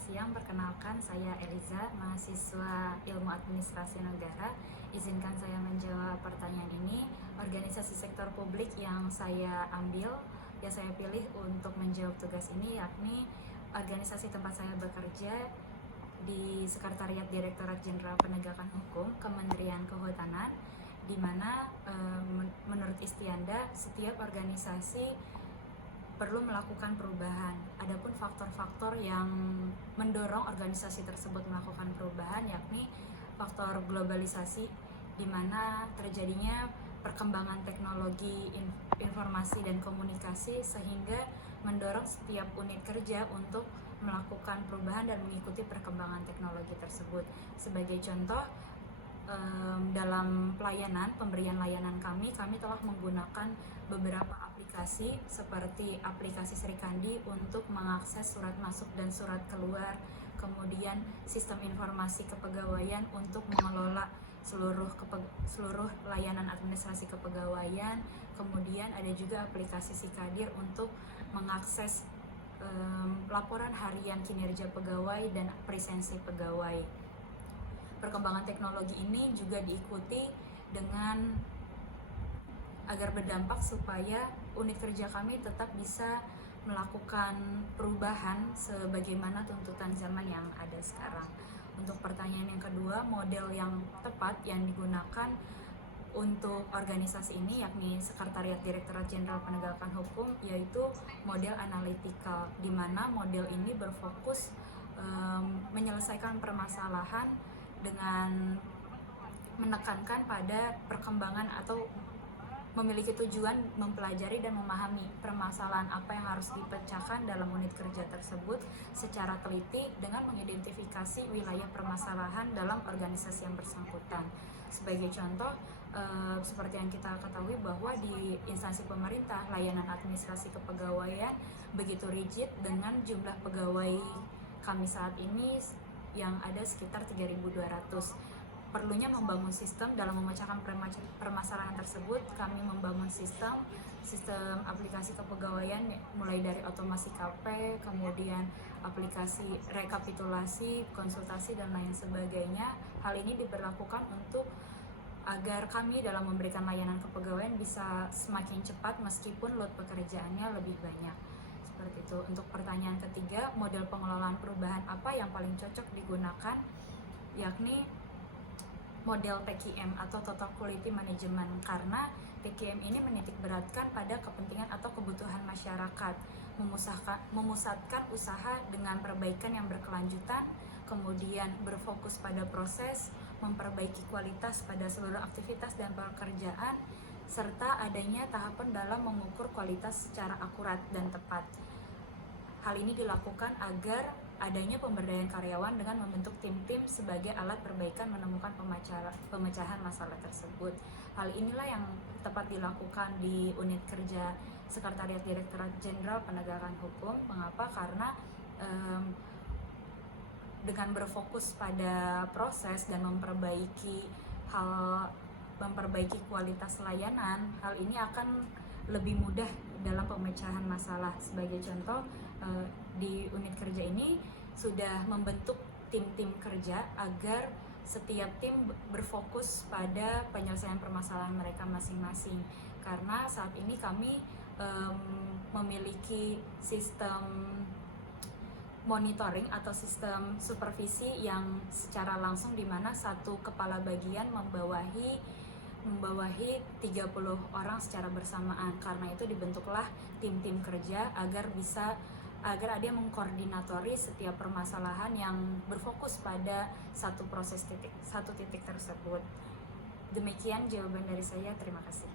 siang, perkenalkan saya Eliza, mahasiswa Ilmu Administrasi Negara. Izinkan saya menjawab pertanyaan ini. Organisasi sektor publik yang saya pilih untuk menjawab tugas ini yakni organisasi tempat saya bekerja di Sekretariat Direktorat Jenderal Penegakan Hukum Kementerian Kehutanan, di mana menurut Istianda setiap organisasi perlu melakukan perubahan. Adapun faktor-faktor yang mendorong organisasi tersebut melakukan perubahan yakni faktor globalisasi, di mana terjadinya perkembangan teknologi informasi dan komunikasi sehingga mendorong setiap unit kerja untuk melakukan perubahan dan mengikuti perkembangan teknologi tersebut. Sebagai contoh, dalam pemberian layanan kami telah menggunakan beberapa aplikasi seperti aplikasi Sri Kandi untuk mengakses surat masuk dan surat keluar, kemudian sistem informasi kepegawaian untuk mengelola seluruh layanan administrasi kepegawaian, kemudian ada juga aplikasi Sikadir untuk mengakses laporan harian kinerja pegawai dan presensi pegawai. Perkembangan teknologi ini juga diikuti dengan agar berdampak supaya unit kerja kami tetap bisa melakukan perubahan sebagaimana tuntutan zaman yang ada sekarang. Untuk pertanyaan yang kedua, model yang tepat yang digunakan untuk organisasi ini yakni Sekretariat Direktorat Jenderal Penegakan Hukum, yaitu model analytical, di mana model ini berfokus menyelesaikan permasalahan dengan menekankan pada perkembangan atau memiliki tujuan mempelajari dan memahami permasalahan apa yang harus dipecahkan dalam unit kerja tersebut secara teliti dengan mengidentifikasi wilayah permasalahan dalam organisasi yang bersangkutan. Sebagai contoh, seperti yang kita ketahui bahwa di instansi pemerintah layanan administrasi kepegawaian begitu rigid dengan jumlah pegawai kami saat ini yang ada sekitar 3.200. Perlunya membangun sistem dalam memecahkan permasalahan tersebut. Kami membangun sistem aplikasi kepegawaian mulai dari otomasi KP, kemudian aplikasi rekapitulasi, konsultasi, dan lain sebagainya. Hal ini diberlakukan untuk agar kami dalam memberikan layanan kepegawaian bisa semakin cepat meskipun load pekerjaannya lebih banyak. Seperti itu. Untuk pertanyaan ketiga, model pengelolaan perubahan apa yang paling cocok digunakan, yakni model TQM atau Total Quality Management, karena TQM ini menitikberatkan pada kepentingan atau kebutuhan masyarakat, memusatkan usaha dengan perbaikan yang berkelanjutan, kemudian berfokus pada proses, memperbaiki kualitas pada seluruh aktivitas dan pekerjaan, serta adanya tahapan dalam mengukur kualitas secara akurat dan tepat. Hal ini dilakukan agar adanya pemberdayaan karyawan dengan membentuk tim-tim sebagai alat perbaikan menemukan pemecahan masalah tersebut. Hal inilah yang tepat dilakukan di unit kerja Sekretariat Direktorat Jenderal Penegakan Hukum. Mengapa? Karena dengan berfokus pada proses dan memperbaiki kualitas layanan, hal ini akan lebih mudah dalam pemecahan masalah. Sebagai contoh, di unit kerja ini sudah membentuk tim-tim kerja agar setiap tim berfokus pada penyelesaian permasalahan mereka masing-masing. Karena saat ini kami memiliki sistem monitoring atau sistem supervisi yang secara langsung, di mana satu kepala bagian membawahi 30 orang secara bersamaan. Karena itu dibentuklah tim-tim kerja agar ada yang mengkoordinatori setiap permasalahan yang berfokus pada satu titik tersebut. Demikian jawaban dari saya, terima kasih.